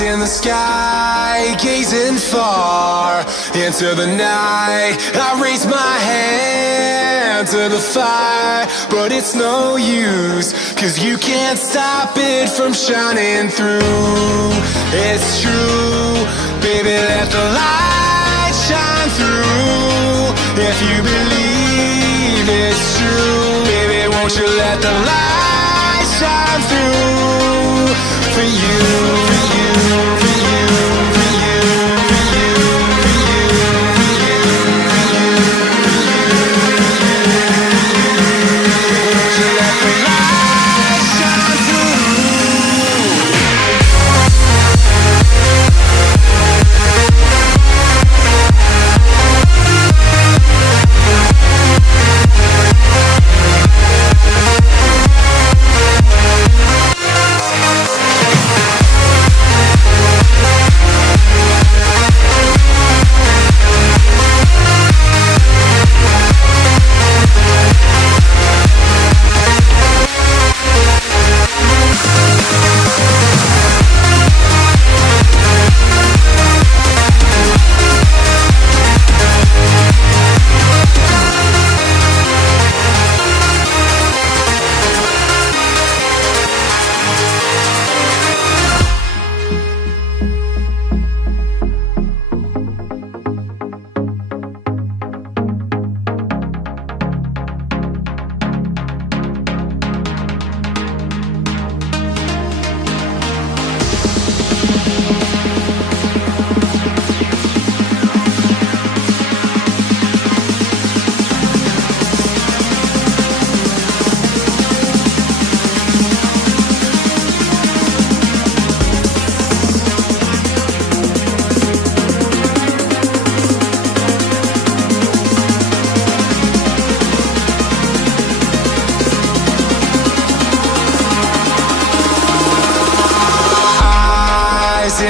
In the sky, gazing far into the night, I raise my hand to the fire, but it's no use, 'cause you can't stop it from shining through. It's true, baby, let the light shine through. If you believe it's true, baby, won't you let the light shine through for you, for you, for you, for you, for you, for you, for you, for you, won't you let the light shine through?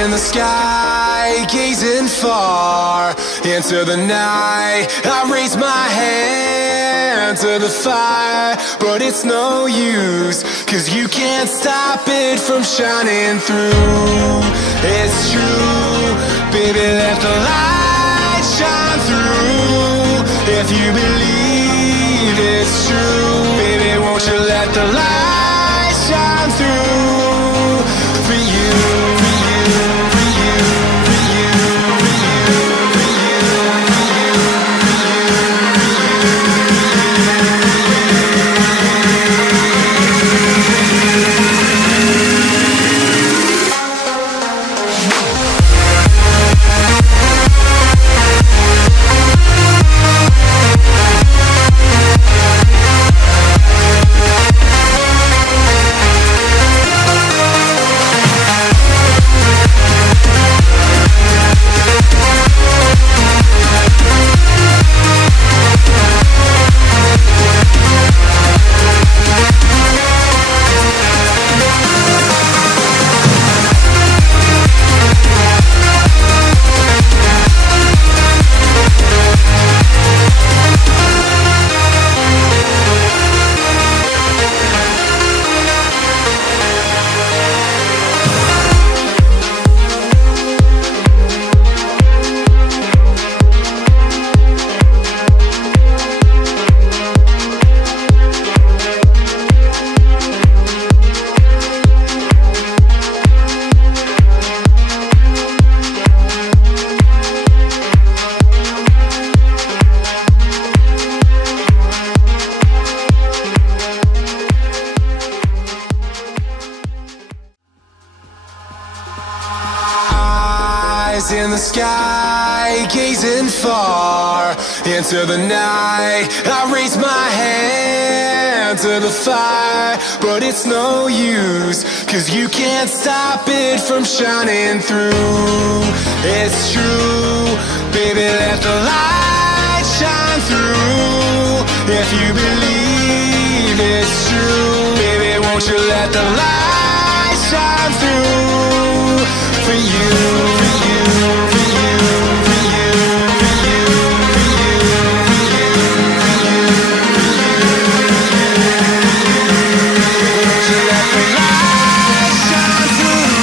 In the sky, gazing far into the night, I raise my hand to the fire, but it's no use, 'cause you can't stop it from shining through. It's true, baby, let the light shine through. If you believe it's true, baby, won't you let the light shine through for you, for you, for you, for you, for you, for you, for you, in the sky, gazing far into the night, I raise my hand to the fire, but it's no use, 'cause you can't stop it from shining through. It's true, baby, let the light shine through. If you believe it's true, baby, won't you let the light shine through for you, for you, for you, for you, for you, for you, for you, for you, for you, won't you let the light shine through?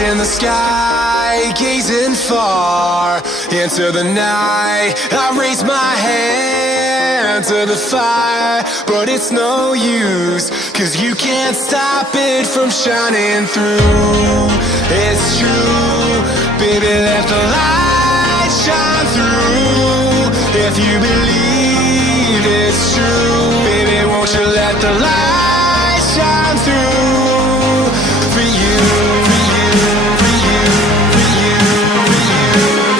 in the sky, gazing far into the night. I raise my hand to the fire, but it's no use, 'cause you can't stop it from shining through. It's true, baby, let the light shine through. If you believe it's true, baby, won't you let the light shine through for you, for you, for you, for you, for you,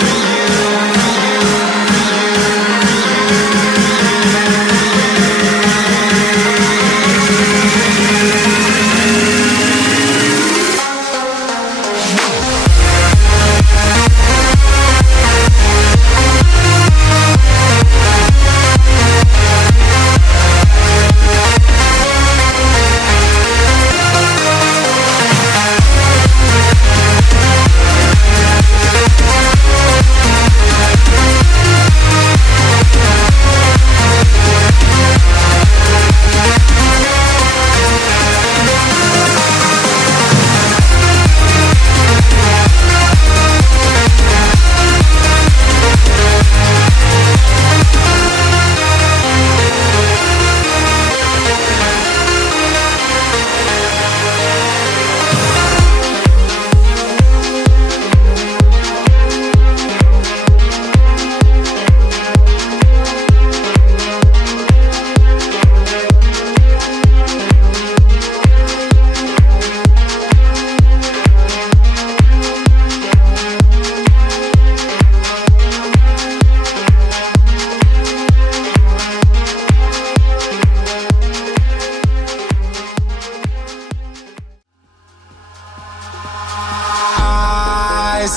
for you, for you,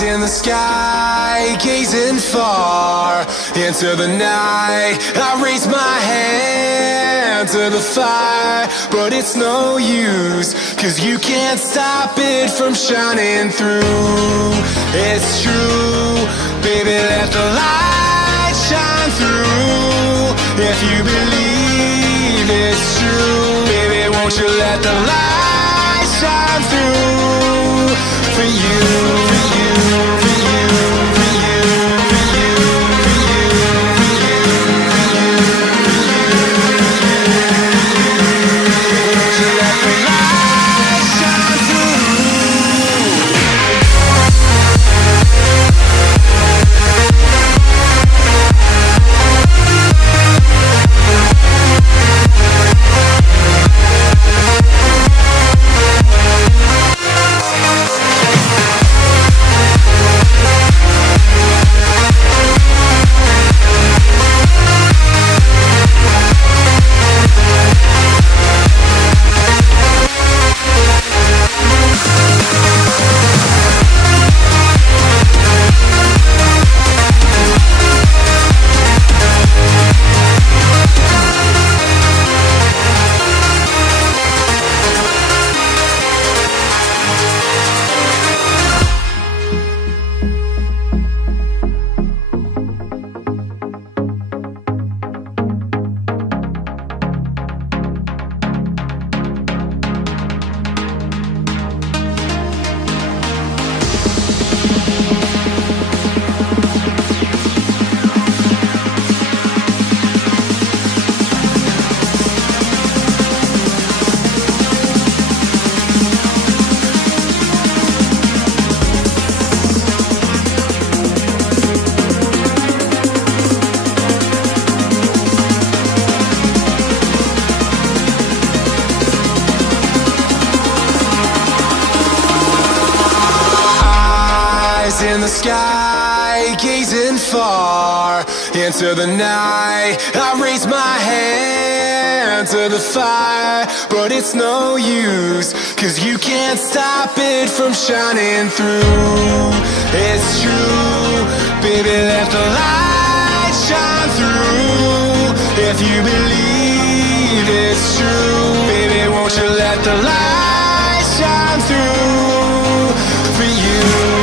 in the sky, gazing far into the night. I raise my hand to the fire, but it's no use, 'cause you can't stop it from shining through. It's true, baby, let the light shine through. If you believe it's true, baby, won't you let the light shine through for you, for you, for you, for you, for you, for you, for you, for you, won't you let the light shine through? In the sky, gazing far into the night. I raise my hand to the fire, but it's no use, 'cause you can't stop it from shining through. It's true, baby, let the light shine through. If you believe it's true, baby, won't you let the light shine through for you,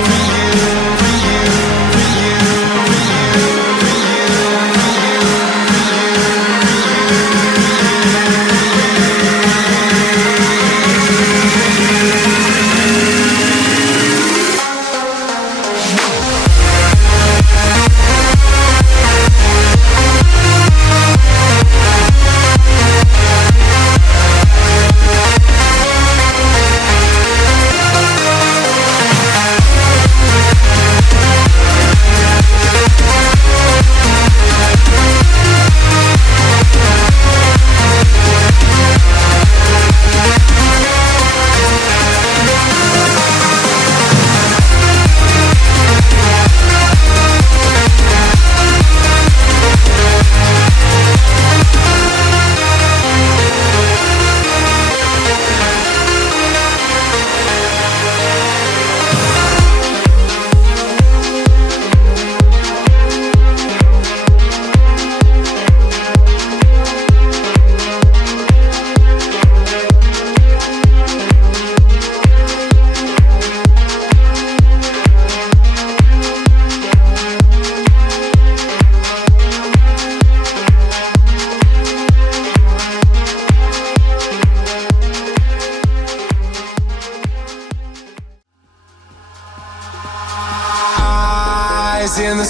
for you, for you, for you, for you, for you, for you, for you, for you.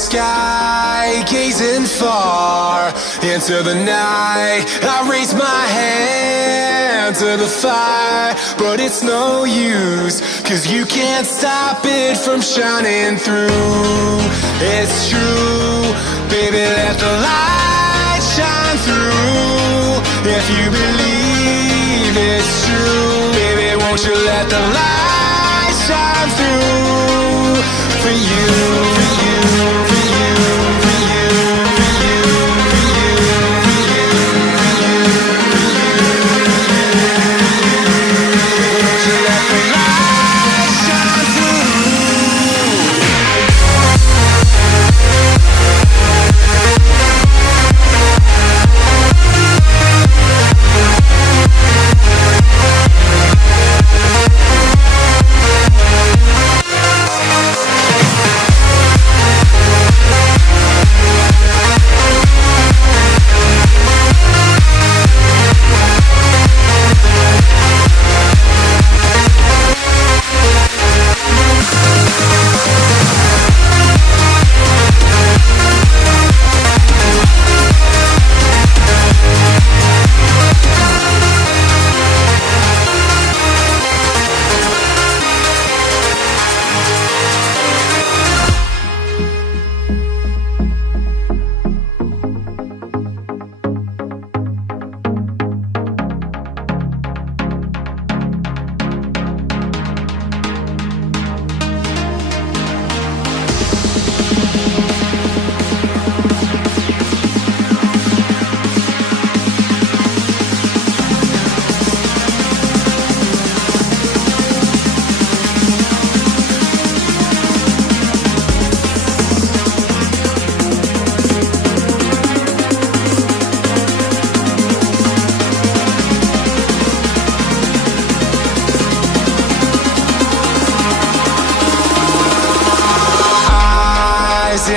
sky, gazing far into the night. I raise my hand to the fire, but it's no use, 'cause you can't stop it from shining through. It's true, baby, let the light shine through. If you believe it's true, baby, won't you let the light shine through for you, for you, for you, for you, for you, for you, for you, for you, won't you let the light shine through?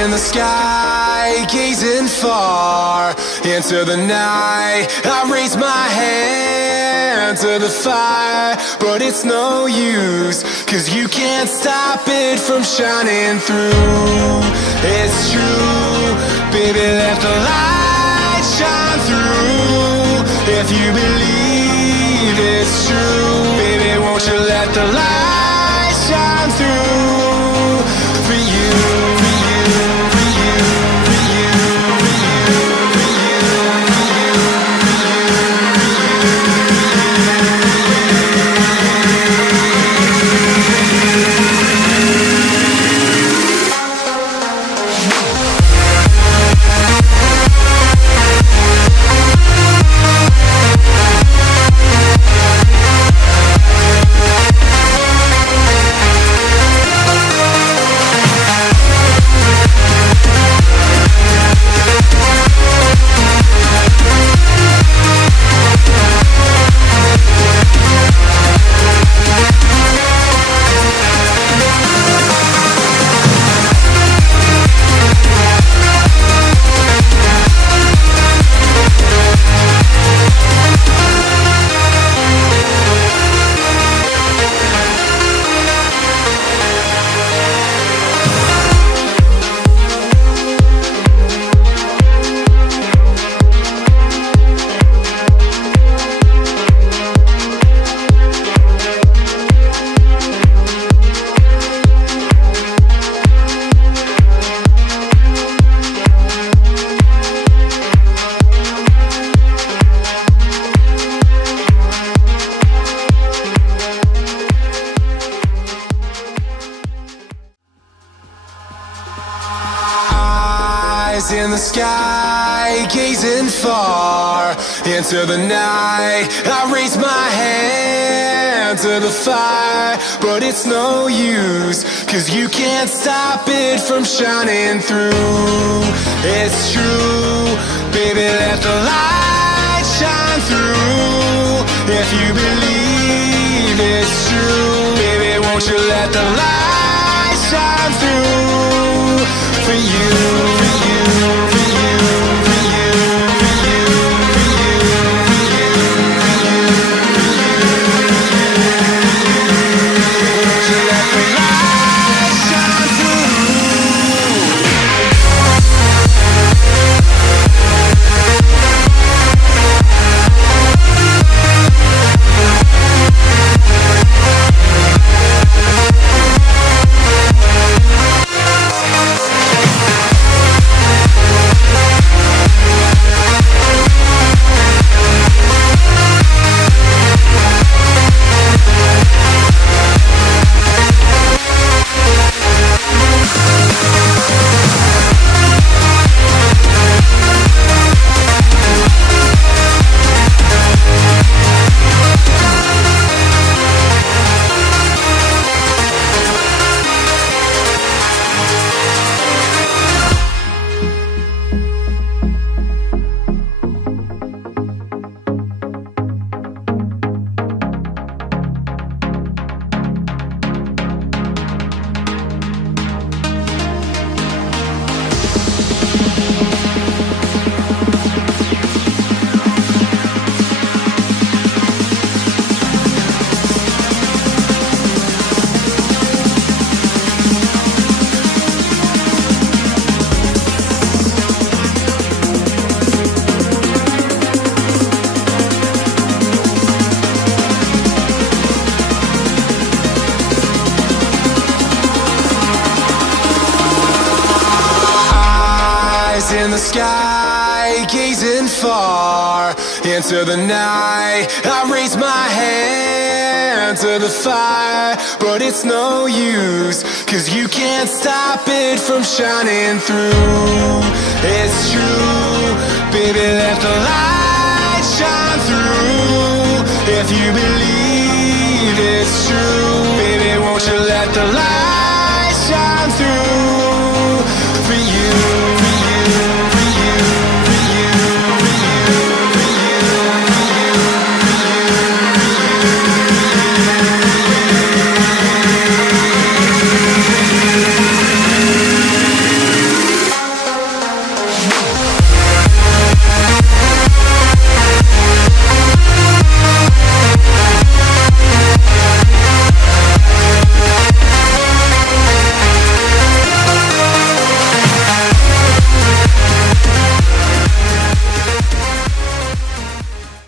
In the sky, gazing far into the night. I raise my hand to the fire, but it's no use, 'cause you can't stop it from shining through. It's true, baby, let the light shine through. If you believe it's true, baby, won't you let the light shine through for you, for you. In the sky, gazing far into the night. I raise my hand to the fire, but it's no use, 'cause you can't stop it from shining through. It's true, baby, let the light shine through. If you believe it's true, baby, won't you let the light shine through for you, for you, for you, for you, for you, for you, for you, for you, won't you let the light shine through? sky, gazing far into the night. I raise my hand to the fire, but it's no use, 'cause you can't stop it from shining through. It's true, baby, let the light shine through. If you believe it's true, baby, won't you let the light